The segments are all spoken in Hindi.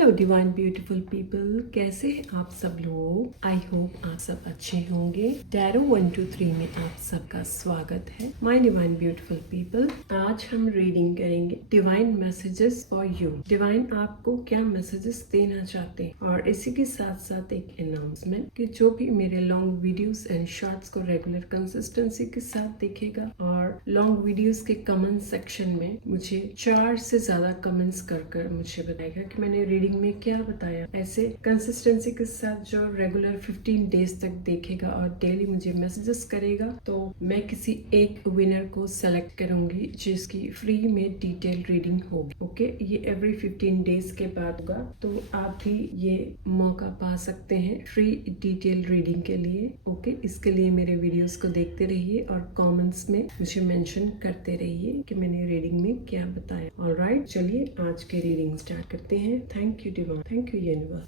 हेलो डिवाइन ब्यूटीफुल पीपल, कैसे हैं आप सब लोग। आई होप आप सब अच्छे होंगे। टैरो 1 2 3 में आप सबका स्वागत है। माय डिवाइन ब्यूटीफुल पीपल, आज हम रीडिंग करेंगे divine messages for you. Divine आपको क्या मैसेजेस देना चाहते हैं, और इसी के साथ साथ एक अनाउंसमेंट कि जो भी मेरे लॉन्ग वीडियोस एंड शॉर्ट्स को रेगुलर कंसिस्टेंसी के साथ देखेगा और लॉन्ग वीडियोस के कमेंट सेक्शन में मुझे 4 से ज्यादा कमेंट्स कर मुझे बताएगा कि मैंने रीडिंग में क्या बताया। ऐसे कंसिस्टेंसी के साथ जो रेगुलर 15 डेज तक देखेगा और डेली मुझे मैसेजेस करेगा, तो मैं किसी एक विनर को सेलेक्ट करूंगी जिसकी फ्री में डिटेल रीडिंग होगी। ओके, ये एवरी 15 डेज के बाद होगा, तो आप भी ये मौका पा सकते हैं फ्री डिटेल रीडिंग के लिए। ओके, इसके लिए मेरे वीडियोस को देखते रहिए और कमेंट्स में मुझे मेंशन करते रहिए कि मैंने रीडिंग में क्या बताया। ऑलराइट, चलिए आज के रीडिंग स्टार्ट करते हैं। Thank you divine, thank you universe,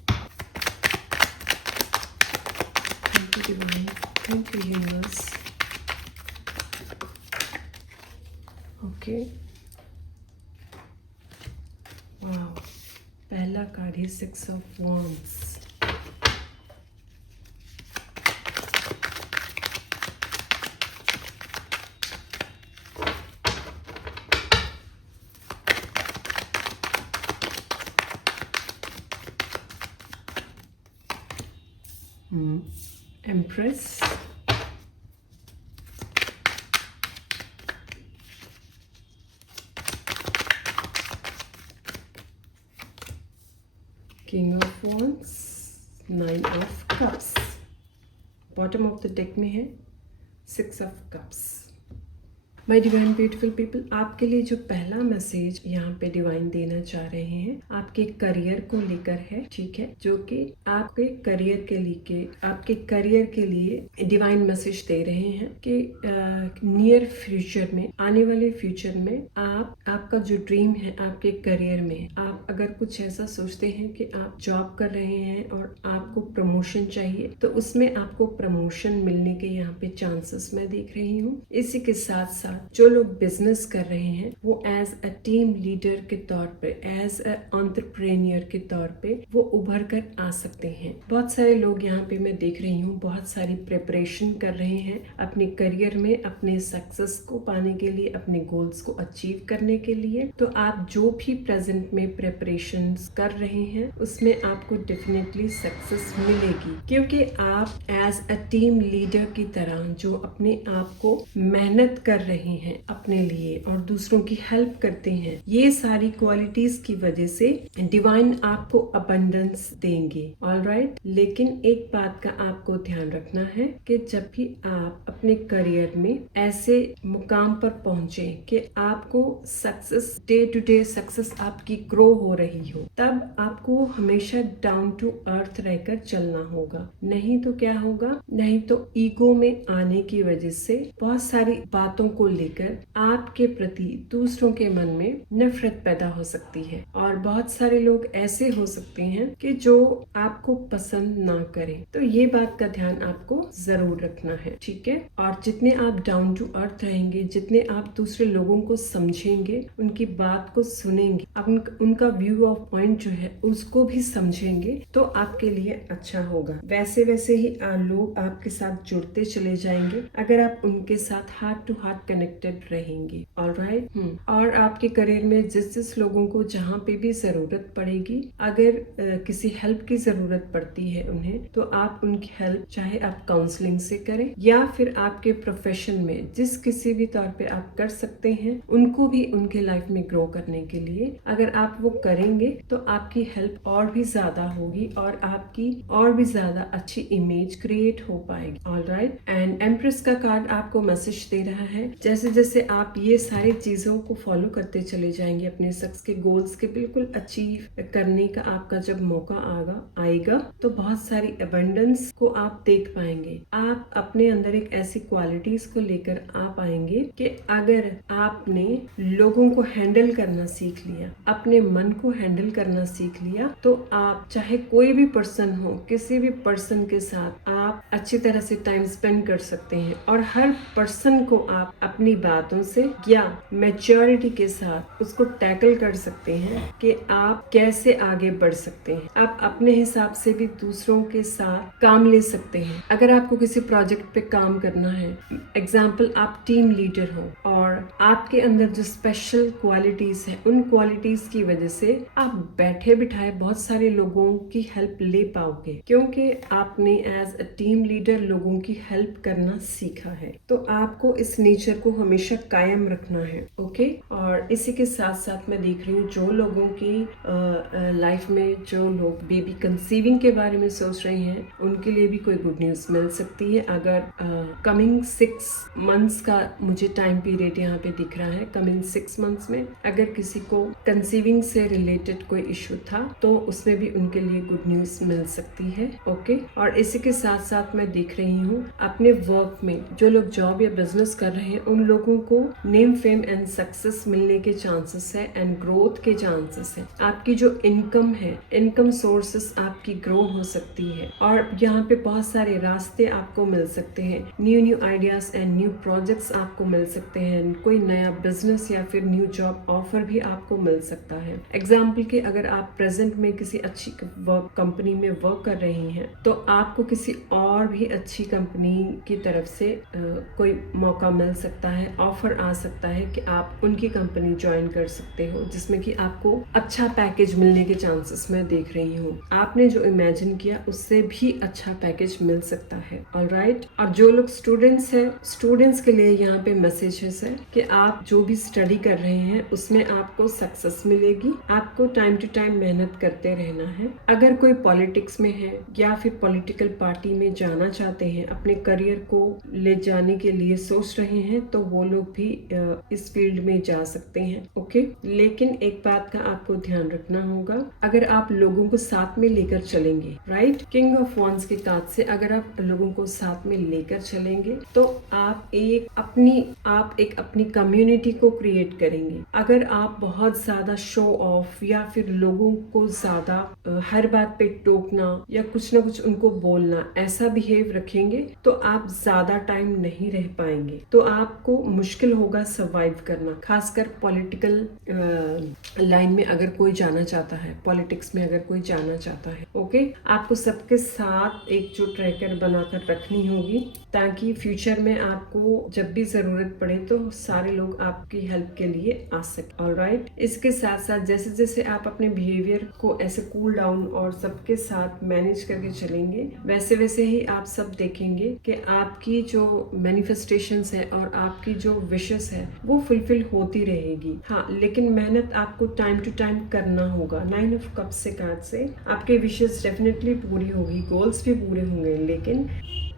thank you divine, thank you universe. Okay, wow, पहला कार्ड है 6 of wands. Empress, King of Wands, 9 of Cups। Bottom of the deck में है 6 of cups. My divine beautiful people, आपके लिए जो पहला मैसेज यहाँ पे डिवाइन देना चाह रहे हैं आपके करियर को लेकर है, ठीक है, जो कि आपके करियर के लिए डिवाइन मैसेज दे रहे हैं कि नियर फ्यूचर में, आने वाले फ्यूचर में आपका जो ड्रीम है आपके करियर में, आप अगर कुछ ऐसा सोचते हैं कि आप जॉब कर रहे हैं और आपको प्रमोशन चाहिए, तो उसमें आपको प्रमोशन मिलने के यहाँ पे चांसेस मैं देख रही हूँ। इसी के साथ साथ जो लोग बिजनेस कर रहे हैं वो एज अ टीम लीडर के तौर पे, एज अ एंटरप्रेन्योर के तौर पे वो उभर कर आ सकते हैं। बहुत सारे लोग यहाँ पे मैं देख रही हूँ बहुत सारी प्रिपरेशन कर रहे हैं अपने करियर में, अपने सक्सेस को पाने के लिए, अपने गोल्स को अचीव करने के लिए। तो आप जो भी प्रेजेंट में प्रिपरेशन कर रहे हैं उसमें आपको डेफिनेटली सक्सेस मिलेगी, क्योंकि आप एज अ टीम लीडर की तरह जो अपने आप को मेहनत कर रहे हैं अपने लिए और दूसरों की हेल्प करते हैं, ये सारी क्वालिटीज की वजह से डिवाइन आपको अबंडेंस देंगे। ऑलराइट, लेकिन एक बात का आपको ध्यान रखना है कि जब भी आप अपने करियर में ऐसे मुकाम पर पहुंचे कि आपको success, day to day success आपकी ग्रो हो रही हो, तब आपको हमेशा डाउन टू अर्थ रहकर चलना होगा। नहीं तो क्या होगा, नहीं तो ईगो में आने की वजह से बहुत सारी बातों को लेकर आपके प्रति दूसरों के मन में नफरत पैदा हो सकती है, और बहुत सारे लोग ऐसे हो सकते हैं कि जो आपको पसंद ना करें। तो ये बात का ध्यान आपको जरूर रखना है, ठीक है। और जितने आप डाउन टू अर्थ रहेंगे, जितने आप दूसरे लोगों को समझेंगे, उनकी बात को सुनेंगे, उनका व्यू ऑफ पॉइंट जो है उसको भी समझेंगे, तो आपके लिए अच्छा होगा। वैसे वैसे ही लोग आपके साथ जुड़ते चले जाएंगे अगर आप उनके साथ हार्ट टू हार्ट कनेक्टेड रहेंगे। ऑलराइट, और आपके करियर में जिस लोगों को जहाँ पे भी जरूरत पड़ेगी, अगर किसी हेल्प की जरूरत पड़ती है उन्हें, तो आप उनकी हेल्प चाहे आप काउंसलिंग से करें या फिर आपके प्रोफेशन में जिस किसी भी तौर पे आप कर सकते हैं, उनको भी उनके लाइफ में ग्रो करने के लिए अगर आप वो करेंगे तो आपकी हेल्प और भी ज्यादा होगी और आपकी और भी ज्यादा अच्छी इमेज क्रिएट हो पाएगी। ऑलराइट, एंड एम्प्रेस का कार्ड आपको मैसेज दे रहा है जैसे जैसे आप ये सारी चीजों को फॉलो करते चले जाएंगे, अपने सक्सेस के गोल्स के बिल्कुल अचीव करने का आपका जब मौका आएगा, तो बहुत सारी अबंडेंस को आप देख पाएंगे। आप अपने अंदर एक ऐसी क्वालिटीज को लेकर आ पाएंगे कि अगर आपने लोगों को हैंडल करना सीख लिया, अपने मन को हैंडल करना सीख लिया, तो आप चाहे कोई भी पर्सन हो, किसी भी पर्सन के साथ आप अच्छी तरह से टाइम स्पेंड कर सकते हैं और हर पर्सन को आप अपने अपनी बातों से या मैच्योरिटी के साथ उसको टैकल कर सकते हैं कि आप कैसे आगे बढ़ सकते हैं। आप अपने हिसाब से भी दूसरों के साथ काम ले सकते हैं। अगर आपको किसी प्रोजेक्ट पे काम करना है, एग्जाम्पल आप टीम लीडर हो और आपके अंदर जो स्पेशल क्वालिटीज है, उन क्वालिटीज की वजह से आप बैठे बिठाए बहुत सारे लोगों की हेल्प ले पाओगे, क्योंकि आपने एज अ टीम लीडर लोगों की हेल्प करना सीखा है। तो आपको इस नेचर को हमेशा कायम रखना है। ओके, और इसी के साथ साथ मैं देख रही हूँ जो लोगों की लाइफ में जो लोग बेबी कंसीविंग के बारे में सोच रहे हैं, उनके लिए भी कोई गुड न्यूज मिल सकती है। अगर कमिंग 6 मंथ्स का मुझे टाइम पीरियड यहाँ पे दिख रहा है, कमिंग 6 मंथ्स में अगर किसी को कंसीविंग से रिलेटेड कोई इशू था तो उसमें भी उनके लिए गुड न्यूज मिल सकती है। ओके, और इसी के साथ साथ मैं देख रही हूँ अपने वर्क में जो लोग जॉब या बिजनेस कर रहे हैं, उन लोगों को नेम फेम एंड सक्सेस मिलने के चांसेस है एंड ग्रोथ के चांसेस है। आपकी जो इनकम है, इनकम सोर्सेस आपकी ग्रो हो सकती है और यहाँ पे बहुत सारे रास्ते आपको मिल सकते हैं। New ideas and new projects आपको मिल सकते हैं। कोई नया बिजनेस या फिर न्यू जॉब ऑफर भी आपको मिल सकता है। एग्जाम्पल के अगर आप प्रेजेंट में किसी अच्छी कंपनी में वर्क कर रही हैं तो आपको किसी और भी अच्छी कंपनी की तरफ से कोई मौका मिल सकता है, ऑफर आ सकता है कि आप उनकी कंपनी ज्वाइन कर सकते हो, जिसमें कि आपको अच्छा पैकेज मिलने के चांसेस मैं देख रही हूँ। आपने जो इमेजिन किया उससे भी अच्छा पैकेज मिल सकता है। ऑलराइट, और जो लोग स्टूडेंट्स हैं, स्टूडेंट्स के लिए यहाँ पे मैसेजेस है कि आप जो भी स्टडी कर रहे हैं उसमें आपको सक्सेस मिलेगी। आपको टाइम टू टाइम मेहनत करते रहना है। अगर कोई पॉलिटिक्स में है या फिर पॉलिटिकल पार्टी में जाना चाहते हैं, अपने करियर को ले जाने के लिए सोच रहे हैं, तो वो लोग भी इस फील्ड में जा सकते हैं। ओके, लेकिन एक बात का आपको ध्यान रखना होगा, अगर आप लोगों को साथ में लेकर चलेंगे, राइट, किंग ऑफ वॉन्ड्स के कार्ड से अगर आप लोगों को साथ में लेकर चलेंगे तो आप एक अपनी कम्युनिटी को क्रिएट करेंगे। अगर आप बहुत ज्यादा शो ऑफ या फिर लोगों को ज्यादा हर बात पे टोकना या कुछ ना कुछ उनको बोलना, ऐसा बिहेव रखेंगे तो आप ज्यादा टाइम नहीं रह पाएंगे, तो आपको मुश्किल होगा सरवाइव करना। खासकर पॉलिटिकल लाइन में अगर कोई जाना चाहता है, पॉलिटिक्स में अगर कोई जाना चाहता है, ओके, आपको सबके साथ एकजुट रहकर बनाकर रखनी होगी ताकि फ्यूचर में आपको जब भी जरूरत पड़े तो सारे लोग आपकी हेल्प के लिए आ सके। ऑलराइट, इसके साथ साथ जैसे जैसे आप अपने बिहेवियर को ऐसे कूल डाउन और सबके साथ मैनेज करके चलेंगे, वैसे वैसे ही आप सब देखेंगे कि आपकी जो मैनिफेस्टेशंस है और आपकी जो विशेस है वो फुलफिल होती रहेगी। हाँ, लेकिन मेहनत आपको टाइम टू टाइम करना होगा। 9 ऑफ कप्स से कार्ड से आपके विशेस डेफिनेटली पूरी होगी, गोल्स भी पूरे होंगे, लेकिन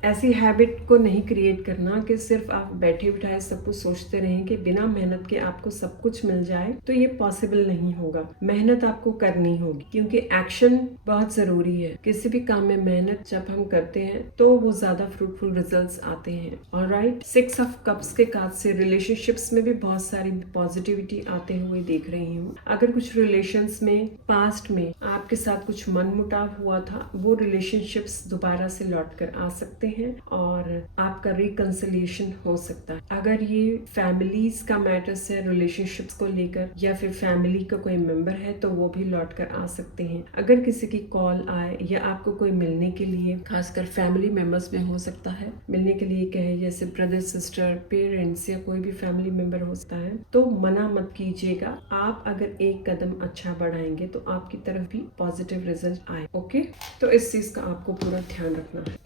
ऐसी हैबिट को नहीं क्रिएट करना कि सिर्फ आप बैठे बिठाए सब कुछ सोचते रहें कि बिना मेहनत के आपको सब कुछ मिल जाए, तो ये पॉसिबल नहीं होगा। मेहनत आपको करनी होगी क्योंकि एक्शन बहुत जरूरी है। किसी भी काम में मेहनत जब हम करते हैं तो वो ज्यादा फ्रूटफुल रिजल्ट्स आते हैं। ऑलराइट, 6 ऑफ कप्स के कार्ड से रिलेशनशिप्स में भी बहुत सारी पॉजिटिविटी आते हुए देख रही हूँ। अगर कुछ रिलेशंस में पास्ट में आपके साथ कुछ मनमुटाव हुआ था, वो रिलेशनशिप्स दोबारा से लौट कर आ सकते हैं और आपका रिकंसिलिएशन हो सकता है। अगर ये फैमिलीज का मैटर्स है रिलेशनशिप्स को लेकर या फिर फैमिली का कोई मेंबर है तो वो भी लौट कर आ सकते हैं। अगर किसी की कॉल आए या आपको कोई मिलने के लिए, खासकर फैमिली मेंबर्स में हो सकता है, मिलने के लिए कहे जैसे ब्रदर सिस्टर, पेरेंट्स या कोई भी फैमिली मेंबर हो सकता है, तो मना मत कीजिएगा। आप अगर एक कदम अच्छा बढ़ाएंगे तो आपकी तरफ भी पॉजिटिव रिजल्ट आए। ओके, तो इस चीज का आपको पूरा ध्यान रखना है।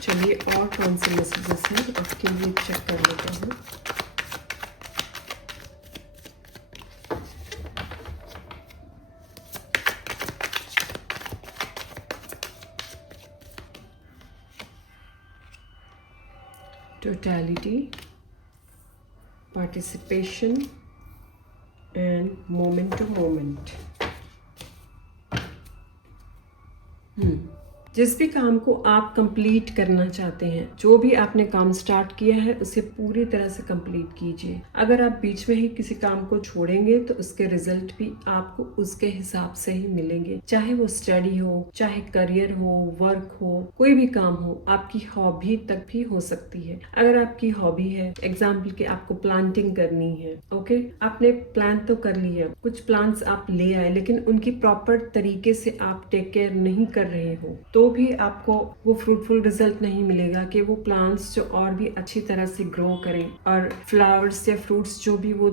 चलिए और कौन से मैसेजेस हैं आपके लिए चेक कर लेते हैं। Totality, participation and moment to moment. जिस भी काम को आप कंप्लीट करना चाहते हैं, जो भी आपने काम स्टार्ट किया है उसे पूरी तरह से कंप्लीट कीजिए। अगर आप बीच में ही किसी काम को छोड़ेंगे तो उसके रिजल्ट भी आपको उसके हिसाब से ही मिलेंगे, चाहे वो स्टडी हो, चाहे करियर हो, वर्क हो, कोई भी काम हो। आपकी हॉबी तक भी हो सकती है। अगर आपकी हॉबी है एग्जाम्पल कि आपको प्लांटिंग करनी है, ओके, आपने प्लान तो कर लिया, कुछ प्लांट्स आप ले आए, लेकिन उनकी प्रॉपर तरीके से आप टेक केयर नहीं कर रहे हो तो भी आपको वो फ्रूटफुल रिजल्ट नहीं मिलेगा कि वो प्लांट्स जो और भी अच्छी तरह से ग्रो करें और फ्लावर्स या फ्रूट्स जो भी वो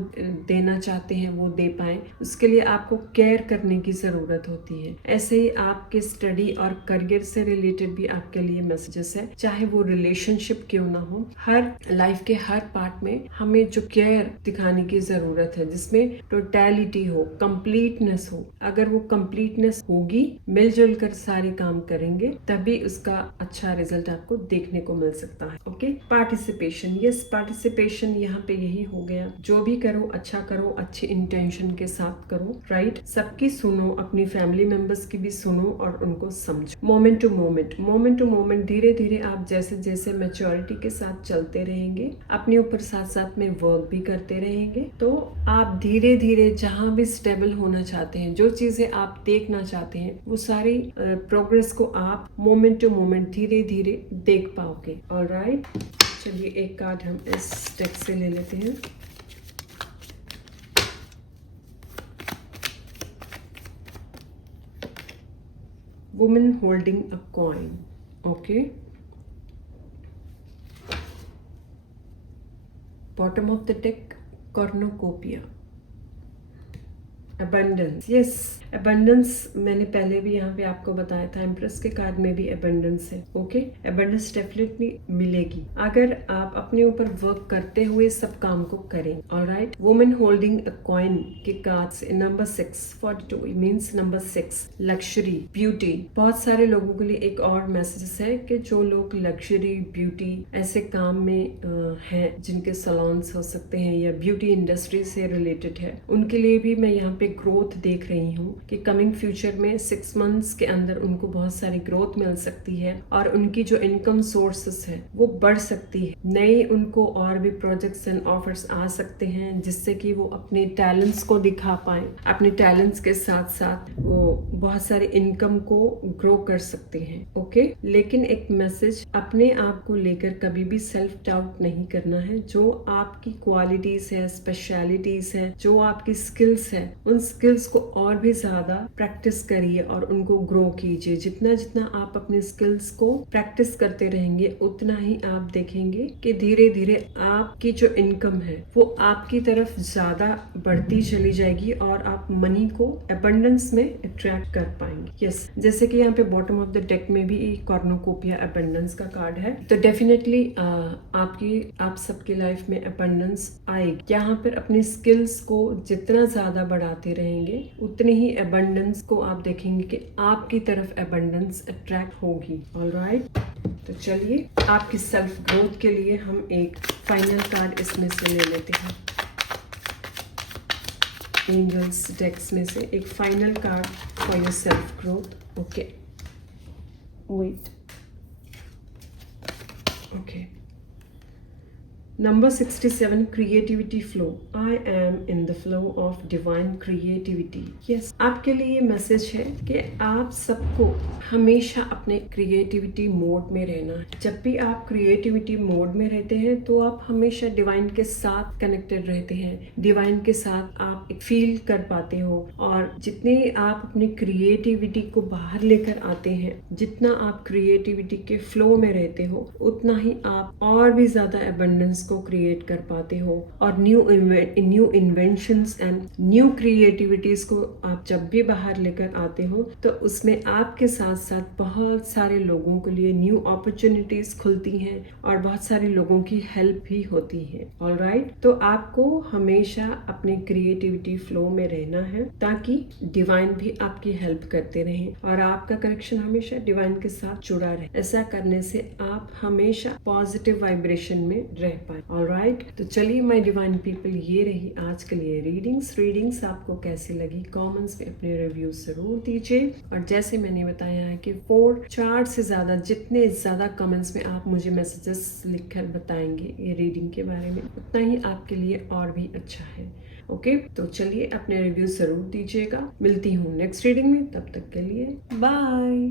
देना चाहते हैं वो दे पाए। उसके लिए आपको केयर करने की जरूरत होती है। ऐसे ही आपके स्टडी और करियर से रिलेटेड भी आपके लिए मैसेजेस है, चाहे वो रिलेशनशिप क्यों ना हो, हर लाइफ के हर पार्ट में हमें जो केयर दिखाने की जरूरत है, जिसमें टोटलिटी हो, कंप्लीटनेस हो। अगर वो कंप्लीटनेस होगी, मिलजुल कर सारे काम करेंगे, तभी उसका अच्छा रिजल्ट आपको देखने को मिल सकता है। ओके, पार्टिसिपेशन, यस पार्टिसिपेशन यहाँ पे यही हो गया। जो भी करो अच्छा करो, अच्छे इंटेंशन के साथ करो, राइट। सबकी सुनो, अपनी फैमिली मेंबर्स की भी सुनो और उनको समझो। Moment to moment, moment to moment, धीरे धीरे आप जैसे जैसे मैच्योरिटी के साथ चलते रहेंगे, अपने ऊपर साथ साथ में वर्क भी करते रहेंगे, तो आप धीरे धीरे जहाँ भी स्टेबल होना चाहते हैं, जो चीजें आप देखना चाहते हैं, वो सारी प्रोग्रेस को आप मोमेंट टू मोमेंट धीरे धीरे देख पाओगे। ऑलराइट, चलिए एक कार्ड हम इस डेक से ले लेते हैं। Women holding a coin, okay. Bottom of the deck, कॉर्नोकोपिया, abundance, yes abundance. मैंने पहले भी यहाँ पे आपको बताया था, एम्प्रेस के कार्ड में भी अबंडेंस है, ओके। अबंडेंस डेफिनेटली मिलेगी अगर आप अपने ऊपर वर्क करते हुए सब काम को करें। Alright, women holding a coin के cards number 6 42 means number 6 luxury, beauty. बहुत सारे लोगों के लिए एक और मैसेजेस है कि जो लोग लग्जरी, ब्यूटी ऐसे काम में हैं, जिनके सैलून्स हो सकते हैं या ब्यूटी इंडस्ट्री से रिलेटेड है, उनके लिए भी मैं यहाँ पे ग्रोथ देख रही हूँ कि कमिंग फ्यूचर में 6 मंथ्स के अंदर उनको बहुत सारी ग्रोथ मिल सकती है और उनकी जो इनकम सोर्सेस है वो बढ़ सकती है। नए उनको और भी प्रोजेक्ट्स एंड ऑफर्स आ सकते हैं, जिससे कि वो अपने टैलेंट्स को दिखा पाए। अपने टैलेंट्स के साथ साथ वो बहुत सारे इनकम को ग्रो कर सकते हैं, ओके। लेकिन एक मैसेज, अपने आप को लेकर कभी भी सेल्फ डाउट नहीं करना है। जो आपकी क्वालिटीज है, स्पेशलिटीज है, जो आपकी स्किल्स है, उन स्किल्स को और भी ज्यादा प्रैक्टिस करिए और उनको ग्रो कीजिए। जितना जितना आप अपने स्किल्स को प्रैक्टिस करते रहेंगे, उतना ही आप देखेंगे कि धीरे धीरे आपकी जो इनकम है वो आपकी तरफ ज्यादा बढ़ती चली जाएगी और आप मनी को अबंडेंस में अट्रैक्ट कर पाएंगे। यस, जैसे कि यहाँ पे बॉटम ऑफ द डेक में भी कॉर्नोकोपिया अबंडेंस का कार्ड है, तो डेफिनेटली आप सबकी लाइफ में अबंडेंस आएगी। यहाँ पर अपनी स्किल्स को जितना ज्यादा बढ़ाते रहेंगे, उतनी ही अबंडेंस को आप देखेंगे कि आपकी तरफ अबंडेंस अट्रैक्ट होगी। ऑलराइट, तो चलिए आपकी सेल्फ ग्रोथ के लिए हम एक फाइनल कार्ड इसमें से ले लेते हैं। एंजल्स डेक्स में से एक final card for your self growth, okay. Wait, okay. Number 67, creativity flow. I am in the flow of divine creativity. Yes, आपके लिए मैसेज है कि आप सबको हमेशा अपने क्रिएटिविटी मोड में रहना है। जब भी आप क्रिएटिविटी मोड में रहते हैं तो आप हमेशा डिवाइन के साथ कनेक्टेड रहते हैं, डिवाइन के साथ आप एक फील कर पाते हो। और जितने आप अपनी क्रिएटिविटी को बाहर लेकर आते हैं, जितना आप क्रिएटिविटी के फ्लो में रहते हो, उतना ही आप और भी ज्यादा एबंडेंस को क्रिएट कर पाते हो। और न्यू इन्वेंशंस एंड न्यू क्रिएटिविटीज को आप जब भी बाहर लेकर आते हो तो उसमें आपके साथ साथ बहुत सारे लोगों के लिए न्यू अपॉर्चुनिटीज खुलती हैं और बहुत सारे लोगों की हेल्प भी होती है। ऑलराइट, तो आपको हमेशा अपने क्रिएटिविटी फ्लो में रहना है ताकि डिवाइन भी आपकी हेल्प करते रहें और आपका कनेक्शन हमेशा डिवाइन के साथ जुड़ा रहे। ऐसा करने से आप हमेशा पॉजिटिव वाइब्रेशन में रह पाए। पाए। ऑलराइट, तो चलिए माय डिवाइन पीपल, ये रही आज के लिए रीडिंग्स आपको कैसी लगी कमेंट्स में अपने रिव्यू जरूर दीजिए। और जैसे मैंने बताया है कि 4 से ज़्यादा, जितने ज़्यादा कमेंट्स में आप मुझे मैसेजेस लिखकर बताएंगे ये रीडिंग के बारे में, उतना ही आपके लिए और भी अच्छा है। ओके, तो चलिए अपने रिव्यू जरूर दीजिएगा। मिलती हूँ नेक्स्ट रीडिंग में, तब तक के लिए बाय।